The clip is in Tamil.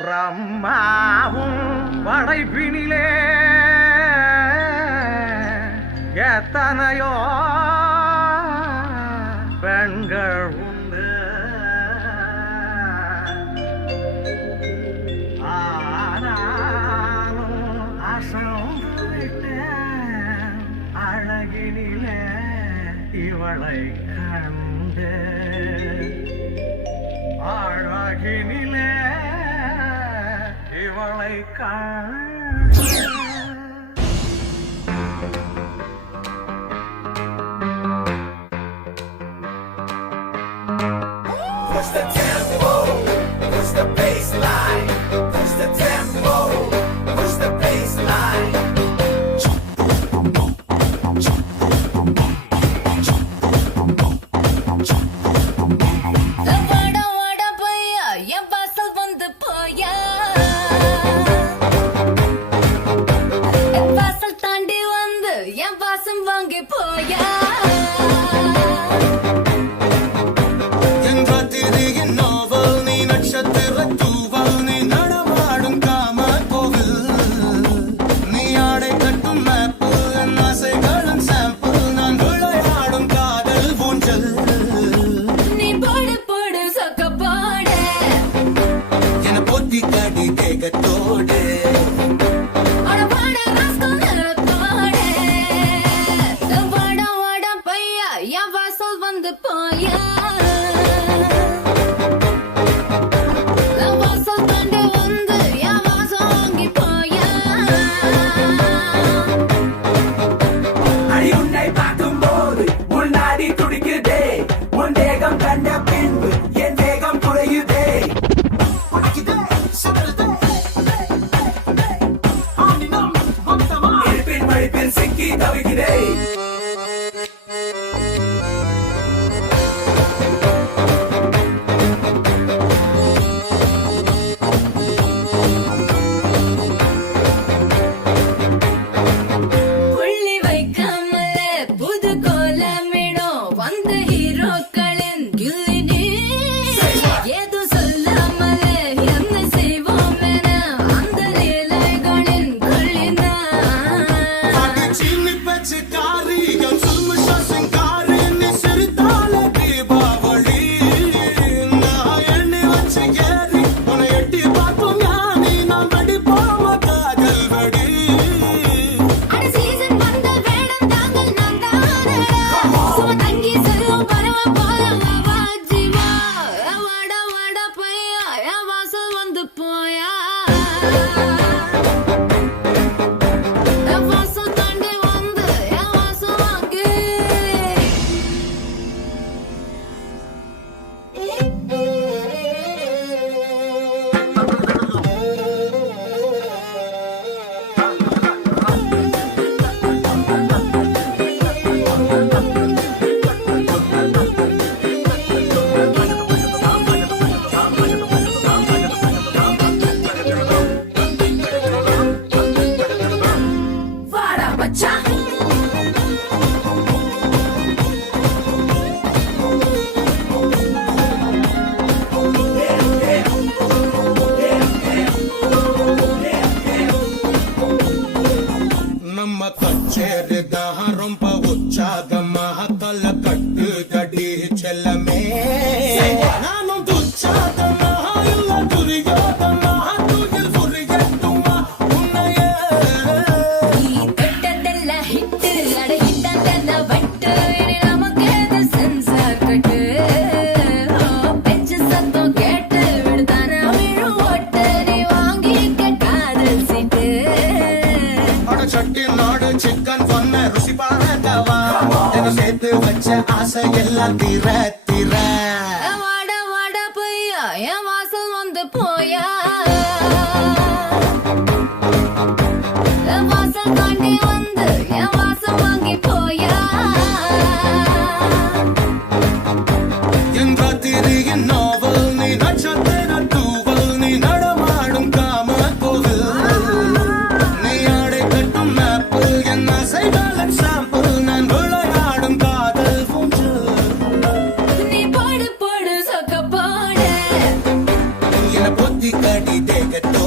பிரம்மாவும் படைப்பினிலே எத்தனையோ பெண்கள் உண்டு. ஆனாலும் அசந்து விட்டேன் அழகினிலே இவளை கண்டு. அழகினிலே இவளை கண்டு. Push the tempo, push the baseline, push the tempo, push the baseline. வாடா வாடா பையா என் வாசல் வந்து போயா, என் வாசல் தாண்டி வந்து என் வாசம் வாங்கி போயா. வாடா வாடா பையா என் வாசல் வந்து போயா, என் வாசல் தாண்டி வந்து என் வாசம் வாங்கி போயா. அடி உன்னை பார்க்கும் போது உன் நாடி துடிக்குதே, உன் தேகம் கண்ட பின்பு என் வேகம் குறையுதே. இருப்பின் மழிப்பில் சிக்கி தவிக்கிறேன். புள்ளி வைக்காமலே புது கோலமிடும் வந்த ஹீரோக்களின் கில்லினி. ஏதோ சொல்லாமலே என்ன செய்வோம் என அந்த லீலைகளின் கொள்ளினா. அட சீசன் வந்த வேடம் தாங்கள் நான் தானடா, சும்மா தங்கி செல்லும் பறவை போல வா ஜீவா. வாடா வாடா பையா என் வாசல் வந்து போயா, என் வாசல் தாண்டி வந்து என் வாசம் வாங்கி. வாடா மச்சான். ನಮ್ಮ ಕಚ್ಚೇರಿದಾಗ ರೊಂಪ ಉಚ್ಚಾಗಮ್ಮ ತಲ ಕಟ್ಟು ಗಡಿ ಚೆಲ್ಲಮೇ ನಾನು ದುಚ್ಚಾದಮ್ಮ ಇಲ್ಲ ದುರ್ಯೋಧಮ್ಮ ತುಗಿಲ್ ಗುರಿಗೆಟ್ಟುಮ್ಮ ಉನ್ನಯೇ நீ தொட்டதெல்ல ஹிட்டு, அட ஹிட்டாந்தெல்ல வட்டு, இனி நமக்கேது சென்சார் கட்டு. பெஞ்சு சத்தம் கேட்டு விடுதான விழு ஓட்டு, நீ வாங்கிக்க காதல் சீட்டு. அட சட்டி நாடு சிக்கன் பொண்ணு ருசி பாரதவா என சேர்த்து வச்ச ஆசை எல்லாம் தீர தீர வாடா வாடா பையா என் வாசல் வந்து போயா, என் வாசல் தாண்டி வந்து என் வாசம் வாங்கி போயா. என் ராத்திரியின் நாவல் நீ நட்சத்திர தூவல் நீ நடமாடும் காம கோவில் நீ ஆடை கட்டும் மேப்பு என் ஆசைகளின் சாம்பிள் நான் விளையாடும் காதல் பூஞ்சல். நீ போடு போடு சொக்க போடு, என பொத்தி அடி தேகத்தோட